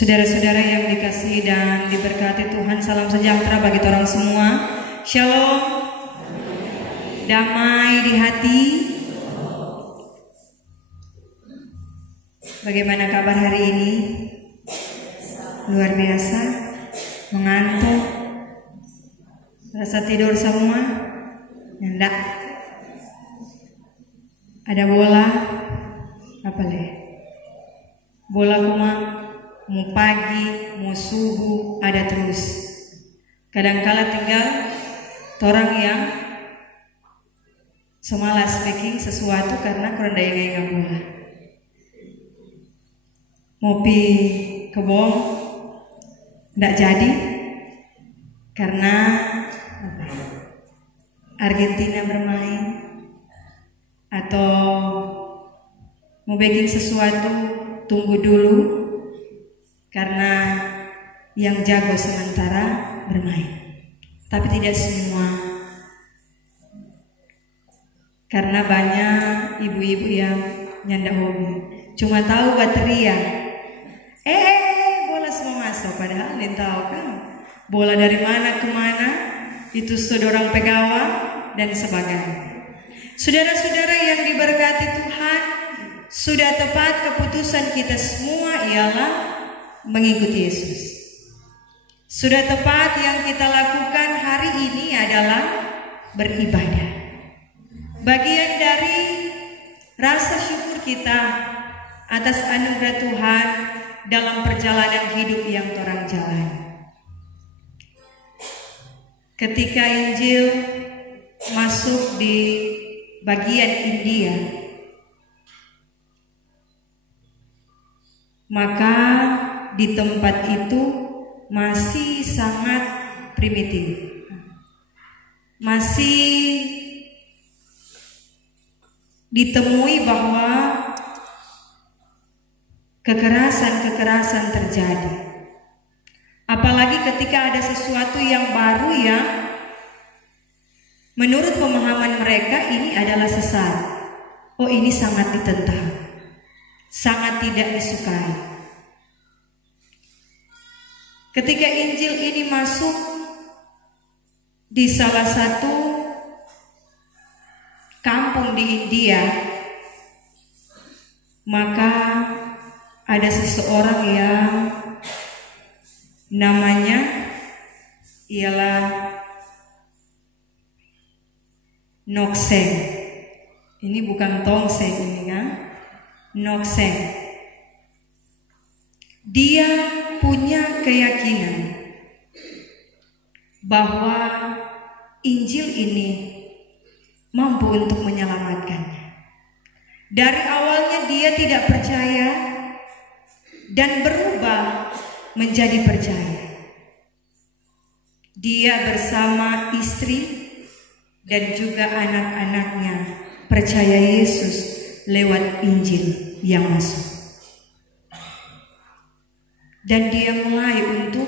Saudara-saudara yang dikasihi dan diberkati Tuhan, salam sejahtera bagi orang semua. Shalom. Damai di hati. Bagaimana kabar hari ini? Luar biasa. Mengantuk. Rasa tidur semua? Enggak. Ada bola? Apa le? Bola kuma mau pagi, mau subuh, ada terus. Kadangkala tinggal orang yang semalas bikin sesuatu karena kurang daya nggak bola. Mau pi kebon, nggak jadi karena Argentina bermain, atau mau bikin sesuatu tunggu dulu karena yang jago sementara bermain. Tapi tidak semua, karena banyak ibu-ibu yang nyanda hobi, cuma tahu bateria. Bola semua masuk, padahal dia tahu kan bola dari mana ke mana, itu sedorang pegawai dan sebagainya. Saudara-saudara yang diberkati Tuhan, sudah tepat keputusan kita semua ialah mengikuti Yesus. Sudah tepat yang kita lakukan hari ini adalah beribadah. Bagian dari rasa syukur kita atas anugerah Tuhan dalam perjalanan hidup yang orang jalan. Ketika Injil masuk di bagian India, maka di tempat itu masih sangat primitif, masih ditemui bahwa kekerasan terjadi. Apalagi ketika ada sesuatu yang baru yang menurut pemahaman mereka ini adalah sesat. Oh, ini sangat ditentang, sangat tidak disukai. Ketika Injil ini masuk di salah satu kampung di India, maka ada seseorang yang namanya ialah Nokseng. Ini bukan Tongseng ini kan, Nokseng. Dia punya keyakinan bahwa Injil ini mampu untuk menyelamatkannya. Dari awalnya dia tidak percaya dan berubah menjadi percaya. Dia bersama istri dan juga anak-anaknya percaya Yesus lewat Injil yang masuk. Dan dia mulai untuk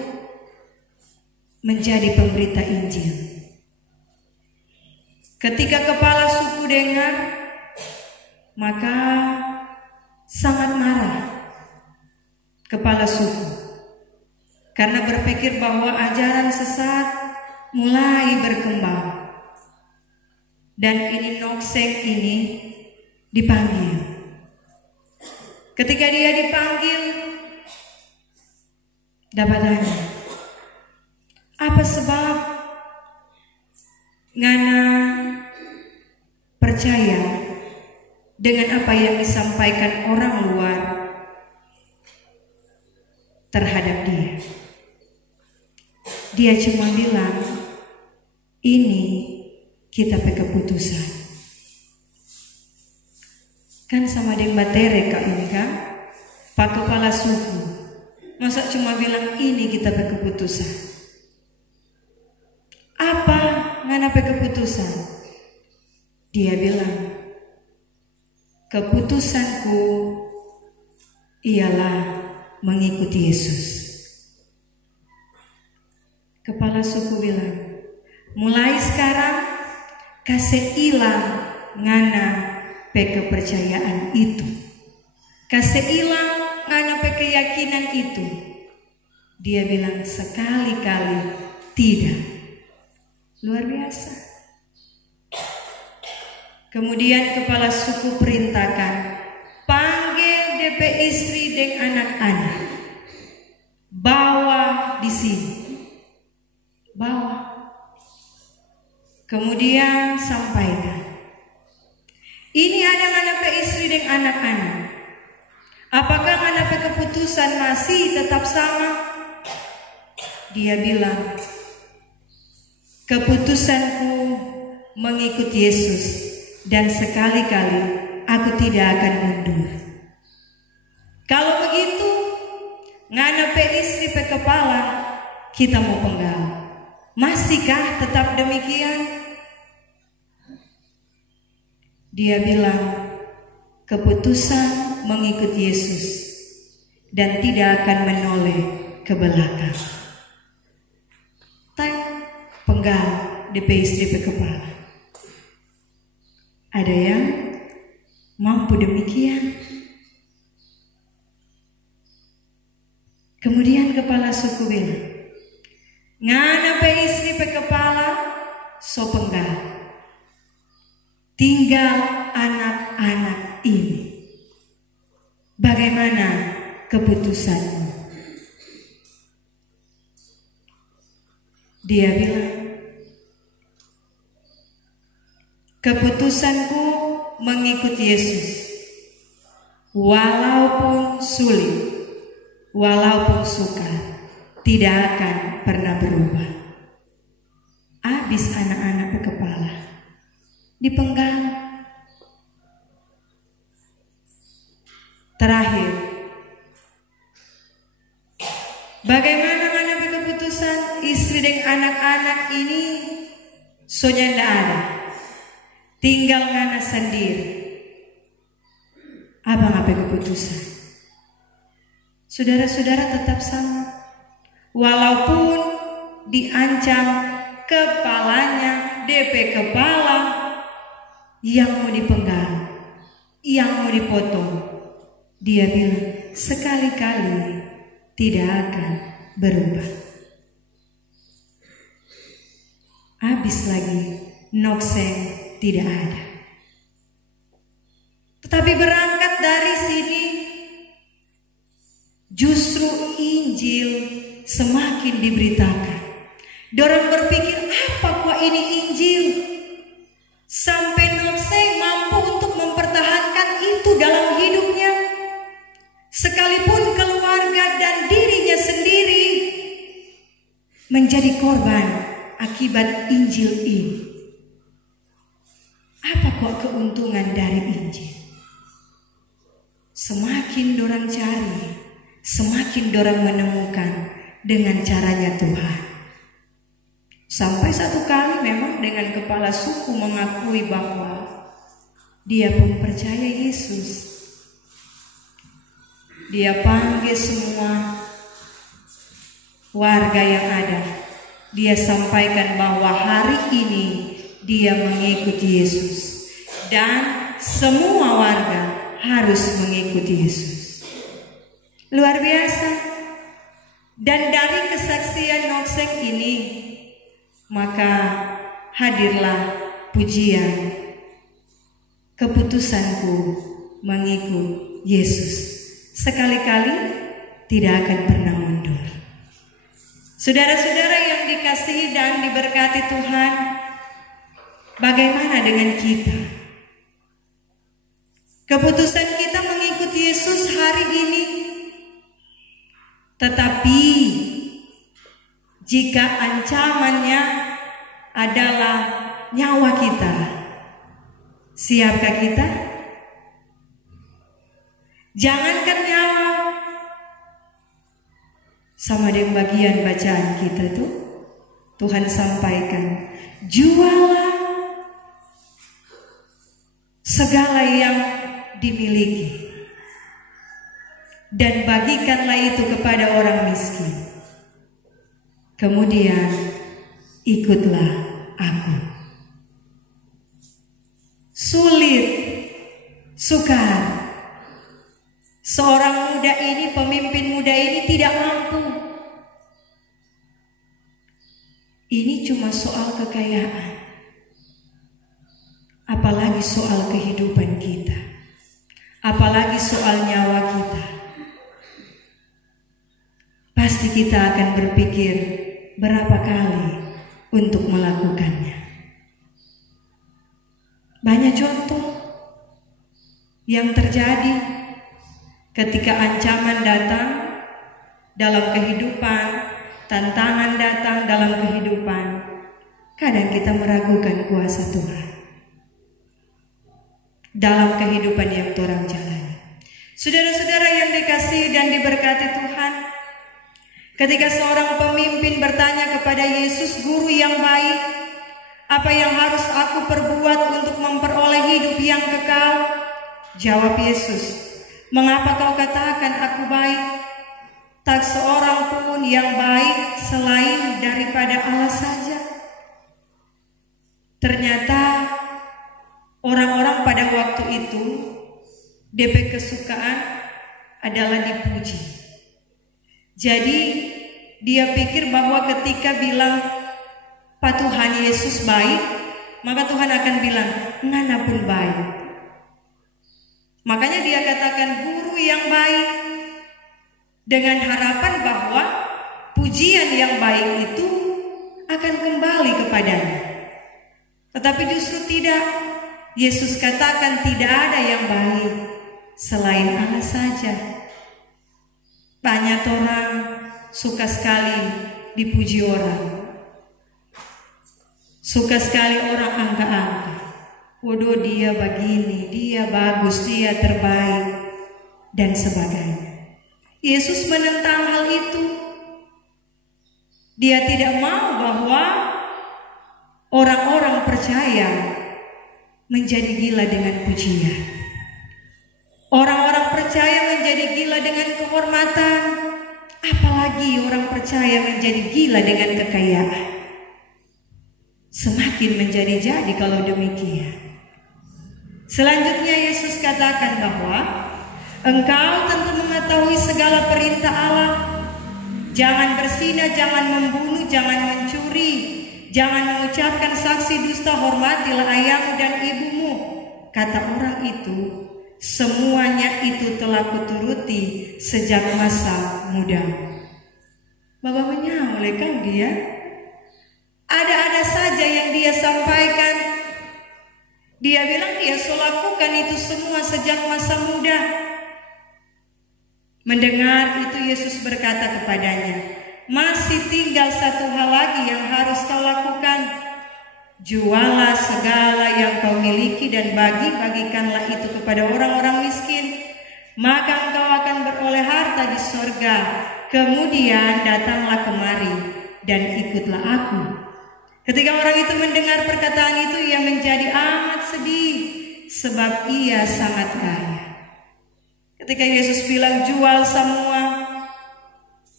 menjadi pemberita Injil. Ketika kepala suku dengar, maka sangat marah kepala suku, karena berpikir bahwa ajaran sesat mulai berkembang. Dan ini Nokseng ini dipanggil. Ketika dia dipanggil, dapat tanya, apa sebab ngana percaya dengan apa yang disampaikan orang luar terhadap dia? Dia cuma bilang, ini kita pakai keputusan. Kan sama dengan batere kak ini kan, pak kepala suku. Masa cuma bilang ini kita pakai keputusan? Apa ngana pakai keputusan? Dia bilang, keputusanku ialah mengikuti Yesus. Kepala suku bilang, mulai sekarang kasih ilang ngana pe kepercayaan itu, kasih ilang ngana pe keyakinan itu. Dia bilang sekali-kali tidak. Luar biasa. Kemudian kepala suku perintahkan, panggil DP istri dan anak-anak, bawa di sini, bawa. Kemudian sampaikan, ini ada DP istri dan anak-anak. Apakah DP keputusan masih tetap sama? Dia bilang, keputusanku mengikut Yesus. Dan sekali-kali aku tidak akan mundur. Kalau begitu, ngana pe istri pe kepala, kita mau penggal. Masihkah tetap demikian? Dia bilang, keputusan mengikut Yesus dan tidak akan menoleh ke belakang. Tang penggal DP istri pe kepala. Ada yang mampu demikian. Kemudian kepala suku bilang, ngana pe istri pe kepala so penggal, tinggal anak-anak ini. Bagaimana keputusanmu? Dia bilang, keputusanku mengikut Yesus. Walaupun sulit, walaupun sukar, tidak akan pernah berubah. Habis anak-anak kepala dipenggal. Terakhir, bagaimana mengambil keputusan istri dan anak-anak ini? Soalnya tidak ada. Tinggal ngana sendiri. Abang apa keputusan? Saudara-saudara tetap sama. Walaupun diancam kepalanya, DP kepala yang mau dipenggal, yang mau dipotong, dia bilang sekali-kali tidak akan berubah. Habis lagi nokseng tidak ada. Tetapi berangkat dari sini, justru Injil semakin diberitakan. Dorang berpikir, apa kok ini Injil? Sampai Nokseng mampu untuk mempertahankan itu dalam hidupnya. Sekalipun keluarga dan dirinya sendiri menjadi korban akibat Injil ini. Apa kok keuntungan dari Injil? Semakin dorang cari, semakin dorang menemukan dengan caranya Tuhan. Sampai satu kali memang dengan kepala suku mengakui bahwa dia pun percaya Yesus. Dia panggil semua warga yang ada. Dia sampaikan bahwa hari ini dia mengikuti Yesus dan semua warga harus mengikuti Yesus. Luar biasa. Dan dari kesaksian Nokseng ini, maka hadirlah pujian, keputusanku mengikut Yesus. Sekali-kali tidak akan pernah mundur. Saudara-saudara yang dikasihi dan diberkati Tuhan, bagaimana dengan kita? Keputusan kita mengikuti Yesus hari ini. Tetapi jika ancamannya adalah nyawa kita, siapkah kita? Jangankan nyawa, sama dengan bagian bacaan kita tuh Tuhan sampaikan, jualah segala yang dimiliki dan bagikanlah itu kepada orang miskin. Kemudian ikutlah aku. Sulit, sukar. Seorang muda ini, pemimpin muda ini tidak mampu. ini cuma soal kekayaan, apalagi soal kehidupan kita, apalagi soal nyawa kita. Pasti kita akan berpikir berapa kali untuk melakukannya. Banyak contoh yang terjadi ketika ancaman datang dalam kehidupan, tantangan datang dalam kehidupan. Kadang kita meragukan kuasa Tuhan dalam kehidupan yang orang jalani. Saudara-saudara yang dikasihi dan diberkati Tuhan, ketika seorang pemimpin bertanya kepada Yesus, "Guru yang baik, apa yang harus aku perbuat untuk memperoleh hidup yang kekal?" Jawab Yesus, "Mengapa kau katakan aku baik? Tak seorang pun yang baik selain daripada Allah saja." Ternyata orang-orang pada waktu itu DP kesukaan adalah dipuji. Jadi dia pikir bahwa ketika bilang Pak Tuhan Yesus baik, maka Tuhan akan bilang ngana pun baik. Makanya dia katakan guru yang baik, dengan harapan bahwa pujian yang baik itu akan kembali kepadanya. Tetapi justru tidak. Yesus katakan tidak ada yang baik selain Allah saja. Banyak orang suka sekali dipuji orang, suka sekali orang angka-angka. Waduh, dia begini, dia bagus, dia terbaik, dan sebagainya. Yesus menentang hal itu. Dia tidak mau bahwa orang-orang percaya menjadi gila dengan pujian. Orang-orang percaya menjadi gila dengan kehormatan, apalagi orang percaya menjadi gila dengan kekayaan. Semakin menjadi-jadi kalau demikian. Selanjutnya Yesus katakan bahwa engkau tentu mengetahui segala perintah Allah. Jangan berzina, jangan membunuh, jangan mencuri, jangan mengucapkan saksi dusta, hormatilah ayahmu dan ibumu. Kata orang itu, semuanya itu telah kuturuti sejak masa muda. Bapak menyampaikan dia, ada-ada saja yang dia sampaikan. Dia bilang dia lakukan itu semua sejak masa muda. Mendengar itu Yesus berkata kepadanya, masih tinggal satu hal lagi yang harus kau lakukan. Jualah segala yang kau miliki dan bagi-bagikanlah itu kepada orang-orang miskin. Maka engkau akan beroleh harta di sorga. Kemudian datanglah kemari dan ikutlah aku. Ketika orang itu mendengar perkataan itu, ia menjadi amat sedih sebab ia sangat kaya. Ketika Yesus bilang jual semua,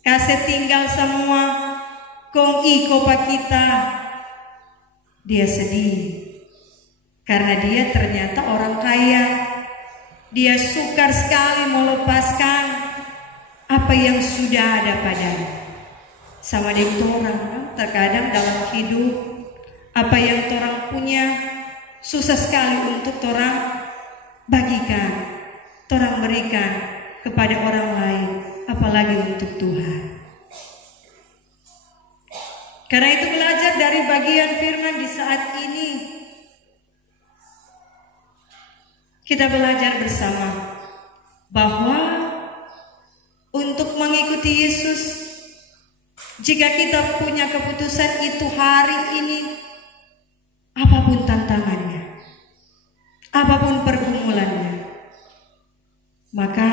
kasih tinggal semua, kong iko pa kita, dia sedih karena dia ternyata orang kaya. Dia sukar sekali melepaskan apa yang sudah ada padanya. Sama dengan orang, terkadang dalam hidup apa yang orang punya susah sekali untuk orang bagikan, orang berikan kepada orang lain, apalagi untuk Tuhan. Karena itu belajar dari bagian firman di saat ini, kita belajar bersama bahwa untuk mengikuti Yesus, jika kita punya keputusan itu hari ini, apapun tantangannya, apapun pergumulannya, maka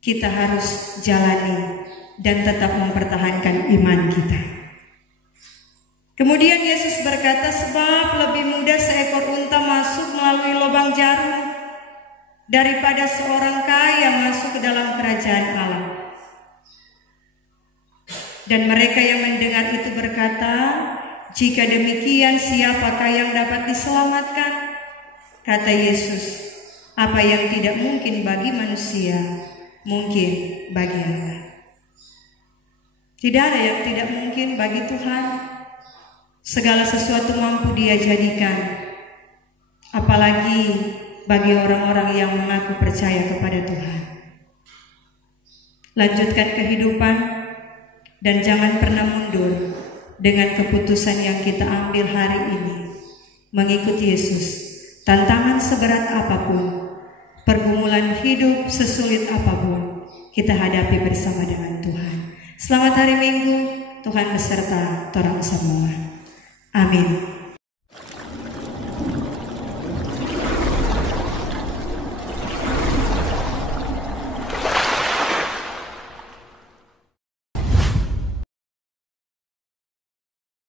kita harus jalani dan tetap mempertahankan iman kita. Kemudian Yesus berkata, sebab lebih mudah seekor unta masuk melalui lubang jarum daripada seorang kaya masuk ke dalam kerajaan Allah. Dan mereka yang mendengar itu berkata, jika demikian siapakah yang dapat diselamatkan? Kata Yesus, apa yang tidak mungkin bagi manusia, mungkin bagi Allah. Tidak ada yang tidak mungkin bagi Tuhan. segala sesuatu mampu Dia jadikan. Apalagi bagi orang-orang yang mengaku percaya kepada Tuhan. Lanjutkan kehidupan dan jangan pernah mundur dengan keputusan yang kita ambil hari ini. Mengikut Yesus, tantangan seberat apapun, pergumulan hidup sesulit apapun, kita hadapi bersama dengan Tuhan. Selamat hari Minggu, Tuhan beserta torang semua. Amin.